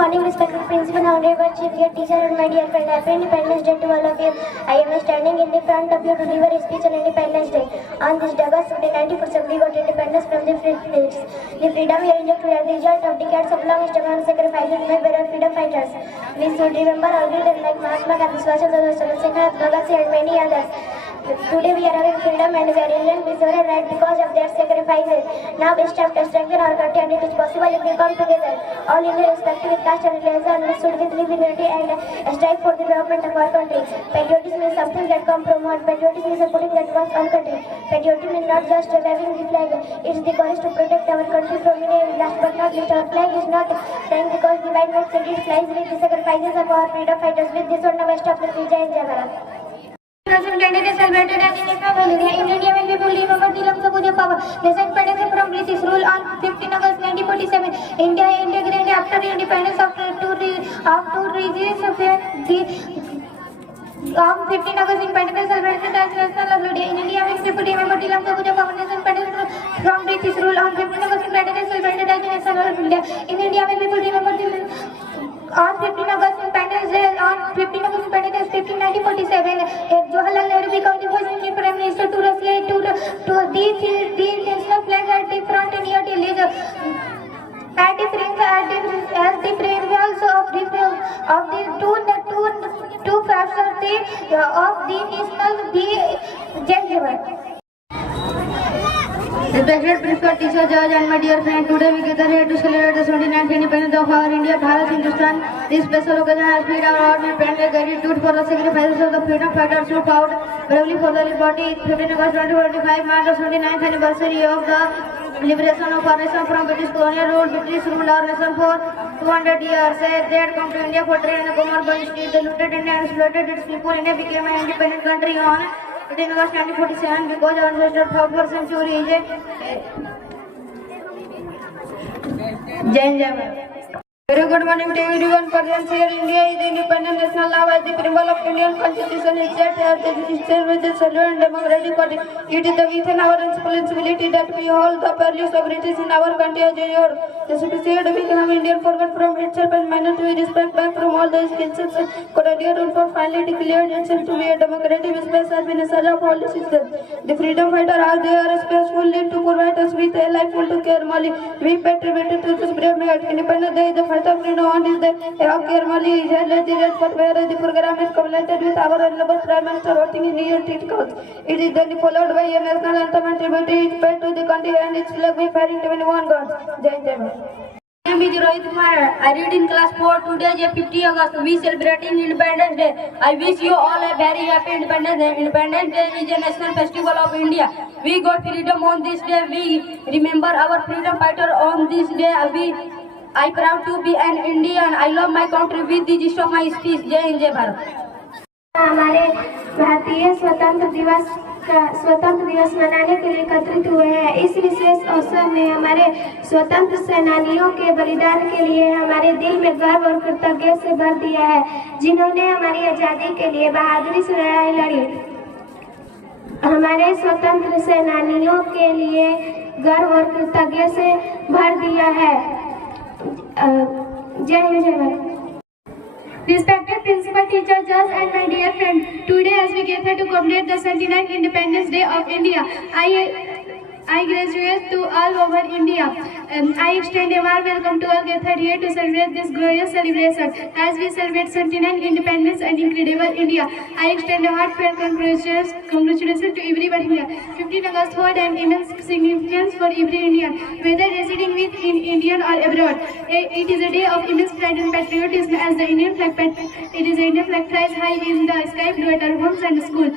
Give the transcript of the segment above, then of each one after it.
morning, respected principal, honorable chief guest teacher, and my dear friend. Happy Independence Day to all of you. I am standing in the front of you to deliver a speech on Independence Day. On this day, August 1947, we got independence from the British. The freedom we enjoyed were the result of decades of long struggle and sacrifices made by our freedom fighters. We should remember our leaders like Mahatma Gandhi, Subhash Chandra Bose, Chandrasekhar, Bhagat Singh, and many others. Today we are having freedom and we are Indian with our right because of their sacrifices. Now we strive to strengthen our country and it is possible if we come together. All Indians respective with caste and religion should live with unity and strive for the development of our country. Patriotism is something that comes from one. Patriotism is supporting that one's own country. Patriotism is not just waving the flag. It is the courage to protect our country from enemy. Last but not least, our flag is not flying because the white man said it flies with the sacrifices of our freedom fighters. With this one, now I stop with Jai Hind, Jai Bharat. Independence celebrated as National Holiday. In India, when people remember the lumps of Puja power, the independence from British rule on 15 August 1947. India integrated after the independence of two regions. On 15 August, independence celebrated as National Holiday. In India, when people remember the lumps of Puja power, the independence from British rule on 15 August, independence celebrated as National Holiday. In India, when people remember the on 15 August Independence Day, on 15 August Independence Day 1947, Jawaharlal Nehru became the first Indian Prime Minister to receive the national flag at the front near Delhi. At the premises of the two factions of the national Jai Hind. Respected principal, teacher, judge, and my dear friend, today we gather here to celebrate the 79th independence of our India, Bharat, Hindustan. This special occasion has been our independent gratitude for the sacrifices of the freedom fighters who fought bravely for the liberty. 15 August 2025 marks the 79th anniversary of the liberation of our nation from British colonial rule. British ruled our nation for 200 years. They had come to India for trade and commerce, but instead they looted and exploited its people. India became an independent country on 15 August 1947 because our ancestors fought for centuries. Jai Hind, Jai Bharat. Very good morning to everyone present here. India is the independent national law as the preamble of Indian Constitution. It said as the state with the civil and democratic party. It is within our responsibility that we hold the values of British in our country as a whole. The suicide become Indian forgot from itself and minor to respect back from all the skills. Colonial rule for finally declared itself to be a democratic space has been a set of all the systems. The freedom fighter are there respectfully to provide us with a life full to care Mali. We pay tribute to this brave man. Independence Day is the first of freedom on this day. Of care Mali is held at the red fort where the program is completed with our honorable Prime Minister voting in New York City. It is then followed by a national anthem and tribute is paid to the country and its flag by firing 21 guns. Jai Hind, Jai Bharat. My name is Rohit Kumar. I read in class 4. Today is 50 August. We celebrating Independence Day. I wish you all a very happy Independence Day. Independence Day is a national festival of India. We got freedom on this day. We remember our freedom fighter on this day. I proud to be an Indian. I love my country with the gist of my speech. Jai Hind, Jai Bharat. हमारे भारतीय स्वतंत्र दिवस मनाने के लिए एकत्रित हुए हैं। इस विशेष अवसर में हमारे स्वतंत्र सेनानियों के बलिदान के लिए हमारे दिल में गर्व और कृतज्ञता से भर दिया है, जिन्होंने हमारी आज़ादी के लिए बहादुरी से लड़ाई लड़ी। हमारे स्वतंत्र सेनानियों के लिए गर्व और कृतज्ञता से भर दिया है। जय हिंद, जय Bharat. Respected principal, teacher, judge, and my dear friend, today as we gather to commemorate the 79th Independence Day of India, I graduate to all over India. I extend a warm welcome to all gathered here to celebrate this glorious celebration. As we celebrate 79th Independence and incredible India, I extend a heartfelt congratulations to everyone here. 15 August holds an immense significance for every Indian, whether residing within India or abroad. It is a day of immense pride and patriotism as the Indian flag flies high in the sky blue at our homes and schools.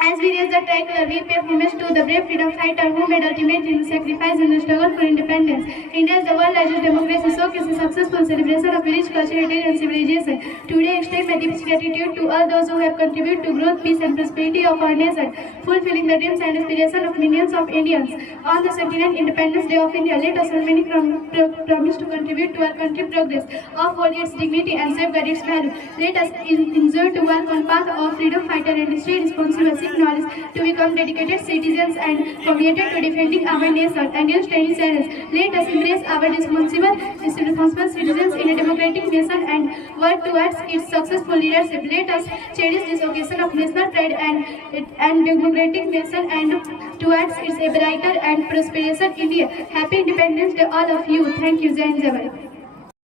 As we raise the tricolor, we pay homage to the brave freedom fighter who made ultimate sacrifice in the struggle for independence. India is the world's largest democracy, showcases a successful celebration of rich culture, heritage, and civilization. Today, I extend my deepest gratitude to all those who have contributed to growth, peace, and prosperity of our nation, fulfilling the dreams and aspirations of millions of Indians. On the 79th Independence Day of India, let us all many promise to contribute to our country's progress, uphold its dignity, and safeguard its value. Let us enjoy to walk on path of freedom fighter and stay responsible knowledge to become dedicated citizens and committed to defending our nation against any challenge. Let us embrace our responsible citizens in a democratic democratic nation and work towards its successful leadership. Let us cherish this occasion of national pride and democratic nation and towards its a brighter and prosperous India. Happy Independence Day, all of you. Thank you. Jai Hind, Jai Bharat.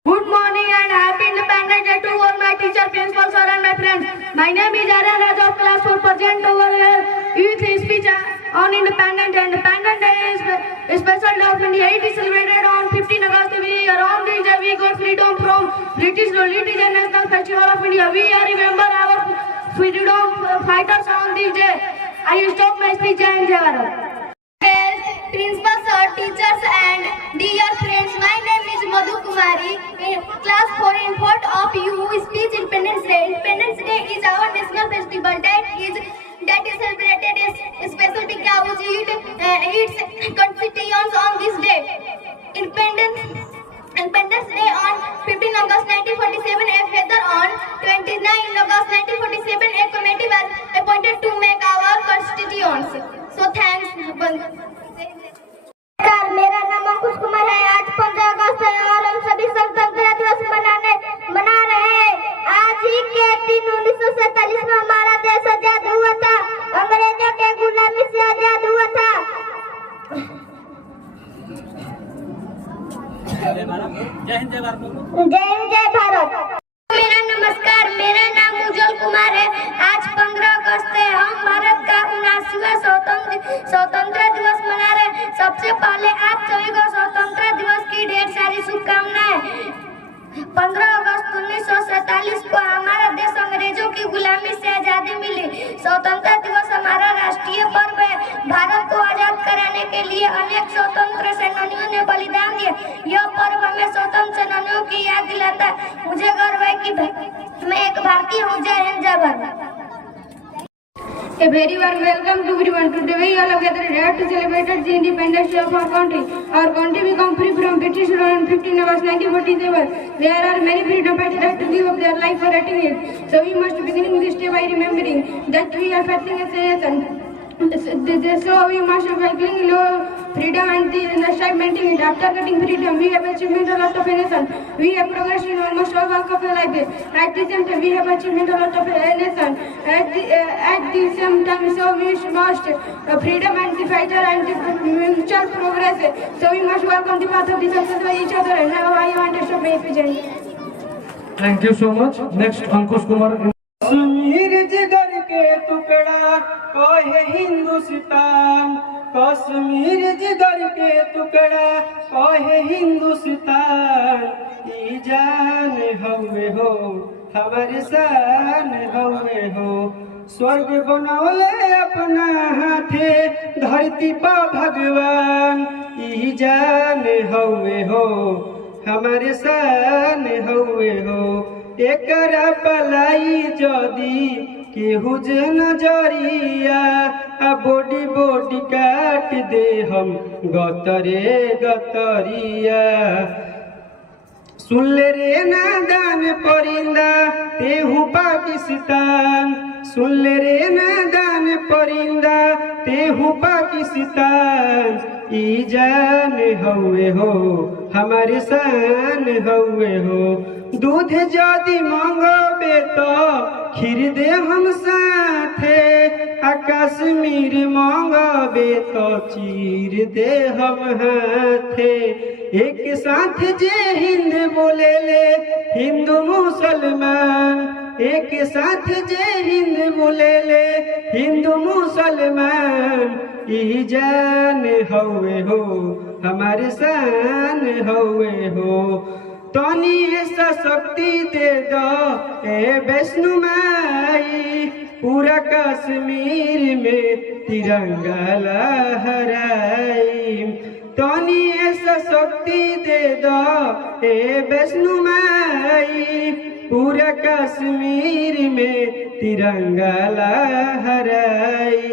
Good morning and happy Independence Day to all my teacher, principal, sir and my friends. My name is Aryan Raj of class 4 present over here youth speech on Independence Day. Independence Day is a special day of India. It is celebrated on 15 August every year. On this day we got freedom from British rule. It is a national festival of India. We remember our freedom fighters on this day. I stop my speech. Jai Hind, Jai Bharat. Principal sir, teachers and dear friends, my name is Madhu Kumari. In class 4 in front of you speech Independence Day. Independence Day is our national festival that is celebrated as special because its constituents on this day. Independence Day on 15 August 1947, a feather on 29 August 1947, a committee was appointed to make our constituents. So thanks. मेरा नाम अंकुश कुमार है। आज 15 अगस्त है और हम सभी स्वतंत्रता दिवस मना रहे हैं। आज ही के दिन 1947 में हमारा देश आजाद हुआ था, अंग्रेजों के गुलामी से आजाद हुआ था। जय हिंद, जय भारत। जय हिंद, जय भारत। मेरा नमस्कार, मेरा नाम उज्जवल कुमार है। आज 15 अगस्त है, हम भारत का 79वां स्वतंत्रता दिवस मना रहे हैं। सबसे पहले आप सभी को स्वतंत्रता दिवस की ढेर सारी शुभकामनाएं। 15 अगस्त 1947 को हमारा देश अंग्रेजों की गुलामी से आजादी मिली। स्वतंत्रता दिवस हमारा राष्ट्रीय पर्व है। भारत को आजाद कराने के लिए अनेक स्वतंत्र सेनानियों ने बलिदान दिया। यह पर्व हमें स्वतंत्र सेनानियों की याद दिलाता है। मुझे गर्व है कि मैं एक भारतीय हूँ। जय हिंद, जय Bharat. A very warm welcome to everyone. Today we all gathered here to celebrate the independence day of our country. Our country became free from British rule on 15 August 1947. There are many freedom fighters that to give up their life for attaining it. So we must begin this day by remembering that we are fighting as a nation. So we must by giving freedom and the strive maintaining it. After getting freedom, we have achieved a lot of a nation. We have progressed in almost all walks of life. At the same time, we have achieved a lot of a nation. At the same time, so we must freedom and the fighter and the mutual progress. So we must work on the path of the success by each other. And now I want to stop my speech. Thank you so much. Next, Ankush Kumar. Kashmir जिगर के टुकड़ा कहे हिंदुस्तान, कश्मीर जिगर के टुकड़ा कहे हिंदुस्तान। ई जान हवे हो हमारे शान हवे हो, स्वर्ग बनौले अपना हाथे धरती पर भगवान। ई जान हवे हो हमारे शान हवे हो, एकरा पलाई जदी केहू जे नजरिया आ बोडी बोडी काट दे हम गतरे गतरिया। सुन ले रे नादान परिंदा तेहू पाकिस्तान, सुन ले रे नादान परिंदा तेहू पाकिस्तान। ई जान हवे हो हमारे शान हवे हो, दूध जदि मंगबे तो खीर दे हम साथे, आ कश्मीर मंगबे तो चीर दे हम हाथे। एक साथ जे हिंद बोले ले हिंदू मुसलमान, एक साथ जे हिंद बोले ले हिंदू मुसलमान। ई जान हवे हो हमारे शान हवे हो, तनी ऐसा शक्ति दे दो ए वैष्णो माई, पूरा कश्मीर में तिरंगा लहराई। तनी ऐसा शक्ति दे दो ए वैष्णो माई, पूरा कश्मीर में तिरंगा लहराई।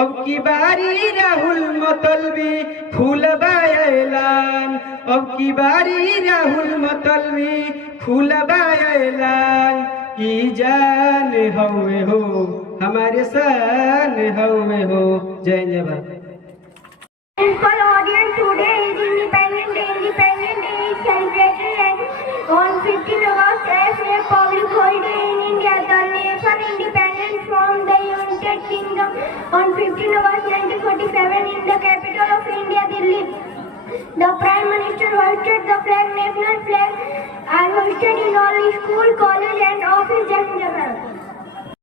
अब की बारी राहुल मतलबी खुलबा ऐलान, अब की बारी राहुल मतलबी खुलबा ऐलान। ई जान हवे हो हमारे शान हवे हो। जय जय Bharat. For audience, today is Independence Day. Independence Day is celebrated on 15 August as a public holiday in India. The nation independent from the United Kingdom on 15 August 1947 in the capital of India, Delhi. The Prime Minister hoisted the flag, national flag, are hoisted in all school, college and office. Jai Hind, Jai Bharat.